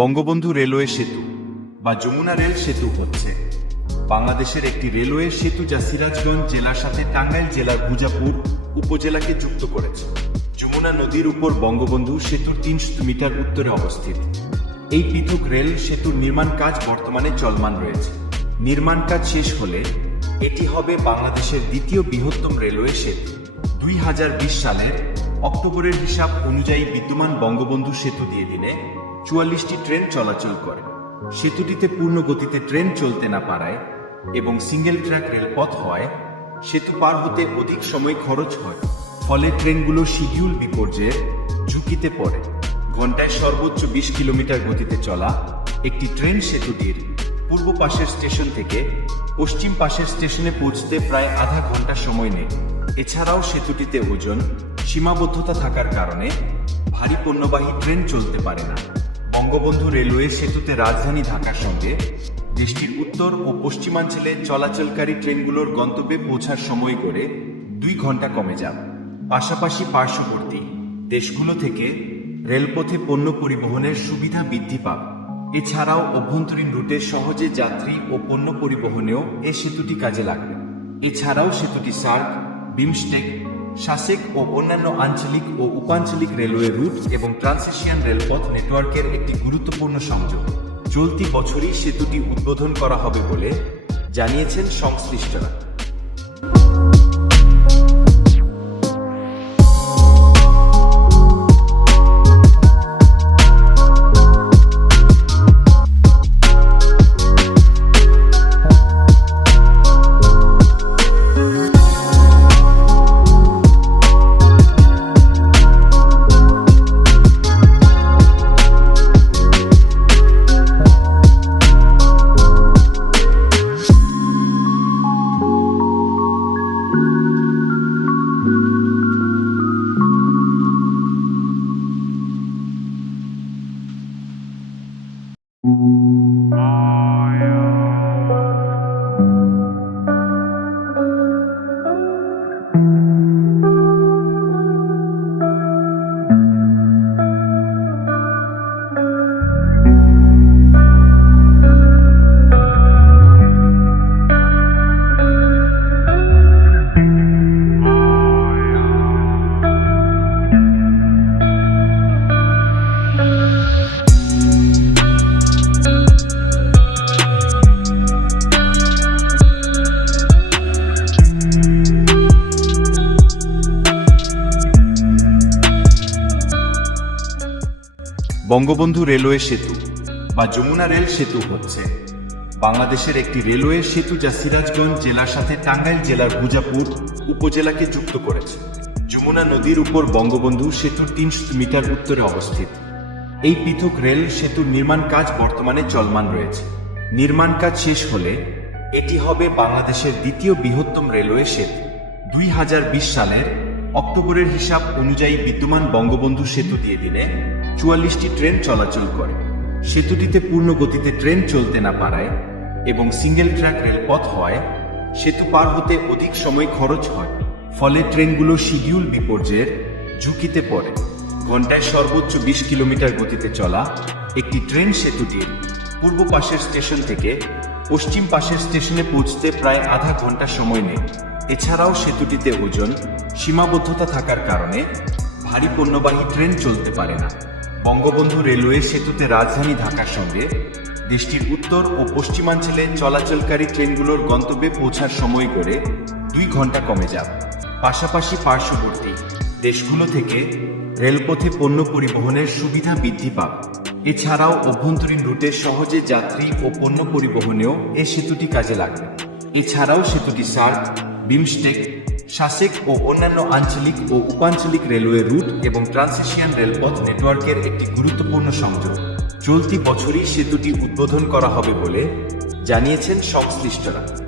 Bangabandhu railway সেতু বা Jamuna rail সেতু হচ্ছে। বাংলাদেশের একটি রেলওয়ে সেতু যা সিরাজগঞ্জ জেলার সাথে টাঙ্গাইল জেলার ভুজাপুর উপজেলাকে যুক্ত করেছে। যমুনা নদীর উপর বঙ্গবন্ধু সেতুর তিনশো মিটার উত্তরে অবস্থিত। এই পৃথক রেল সেতুর নির্মাণ কাজ বর্তমানে চলমান রয়েছে। নির্মাণ কাজ শেষ হলে এটি হবে বাংলাদেশের দ্বিতীয় বৃহত্তম রেলওয়ে সেতু। দুই হাজার বিশ সালের অক্টোবরের হিসাব অনুযায়ী বিদ্যমান বঙ্গবন্ধু সেতু দিয়ে দিনে চুয়াল্লিশটি ট্রেন চলাচল করে। সেতুটিতে পূর্ণ গতিতে ট্রেন চলতে না পারায় এবং সিঙ্গেল ট্র্যাক রেলপথ হয় সেতু পার হতে অধিক সময় খরচ হয়। ফলে ট্রেনগুলো শিডিউল বিপর্যয়ের ঝুঁকিতে পড়ে। ঘন্টায় সর্বোচ্চ বিশ কিলোমিটার গতিতে চলা একটি ট্রেন সেতুটির পূর্ব পাশের স্টেশন থেকে পশ্চিম পাশের স্টেশনে পৌঁছতে প্রায় আধা ঘণ্টা সময় নেয়। এছাড়াও সেতুটিতে ওজন সীমাবদ্ধতা থাকার কারণে ভারী পণ্যবাহী ট্রেন চলতে পারে না। বঙ্গবন্ধু রেলওয়ে সেতুতে রাজধানী ঢাকার সঙ্গে দেশটির উত্তর ও পশ্চিমাঞ্চলে চলাচলকারী ট্রেনগুলোর গন্তব্যে পৌঁছার সময় করে দুই ঘণ্টা কমে যাবে পাশাপাশি পার্শ্ববর্তী দেশগুলো থেকে রেলপথে পণ্য পরিবহনের সুবিধা বৃদ্ধি পাবে এছাড়াও অভ্যন্তরীণ রুটে সহজে যাত্রী ও পণ্য পরিবহনেও এ সেতুটি কাজে লাগবে। এছাড়াও সেতুটি সার্ক, বিমস্টেক শাসেক ও অন্যান্য আঞ্চলিক ও উপাঞ্চলিক রেলওয়ে রুট এবং ট্রান্সেশিয়ান রেলপথ নেটওয়ার্কের একটি গুরুত্বপূর্ণ সংযোগ। চলতি বছরই সেতুটি উদ্বোধন করা হবে বলে জানিয়েছেন সংশ্লিষ্টরা। বঙ্গবন্ধু রেলওয়ে সেতু বা যমুনা রেল সেতু হচ্ছে। বাংলাদেশের একটি রেলওয়ে সেতু যা সিরাজগঞ্জ জেলার সাথে টাঙ্গাইল জেলার ভুজাপুর উপজেলাকে যুক্ত করেছে। যমুনা নদীর উপর বঙ্গবন্ধু সেতুর তিনশো মিটার উত্তরে অবস্থিত। এই পৃথক রেল সেতুর নির্মাণ কাজ বর্তমানে চলমান রয়েছে। নির্মাণ কাজ শেষ হলে এটি হবে বাংলাদেশের দ্বিতীয় বৃহত্তম রেলওয়ে সেতু। দুই হাজার বিশ সালের অক্টোবরের হিসাব অনুযায়ী বিদ্যমান বঙ্গবন্ধু সেতু দিয়ে দিনে চুয়াল্লিশটি ট্রেন চলাচল করে। সেতুটিতে পূর্ণ গতিতে ট্রেন চলতে না পারায় এবং সিঙ্গেল ট্র্যাক রেলপথ হয় সেতু পার হতে অধিক সময় খরচ হয়। ফলে ট্রেনগুলো শিডিউল বিপর্যয়ের ঝুঁকিতে পড়ে। ঘন্টায় সর্বোচ্চ বিশ কিলোমিটার গতিতে চলা একটি ট্রেন সেতুটির পূর্ব পাশের স্টেশন থেকে পশ্চিম পাশের স্টেশনে পৌঁছতে প্রায় আধা ঘণ্টা সময় নেয়। এছাড়াও সেতুটিতে ওজন সীমাবদ্ধতা থাকার কারণে ভারী পণ্যবাহী ট্রেন চলতে পারে না। বঙ্গবন্ধু রেলওয়ে সেতুতে রাজধানী ঢাকার সঙ্গে, দেশটির উত্তর ও পশ্চিমাঞ্চলে চলাচলকারী ট্রেনগুলোর গন্তব্যে পৌঁছার সময় করে দুই ঘণ্টা কমে যাবে। পাশাপাশি পার্শ্ববর্তী দেশগুলো থেকে রেলপথে পণ্য পরিবহনের সুবিধা বৃদ্ধি পাবে। এছাড়াও অভ্যন্তরীণ রুটে সহজে যাত্রী ও পণ্য পরিবহনেও এ সেতুটি কাজে লাগবে। এছাড়াও সেতুটি সার্ক বিমস্টেক শাসেক ও অন্যান্য আঞ্চলিক ও উপাঞ্চলিক রেলওয়ে রুট এবং ট্রান্সএশিয়ান রেলপথ নেটওয়ার্কের একটি গুরুত্বপূর্ণ সংযোগ। চলতি বছরই সেতুটি উদ্বোধন করা হবে বলে জানিয়েছেন সংশ্লিষ্টরা।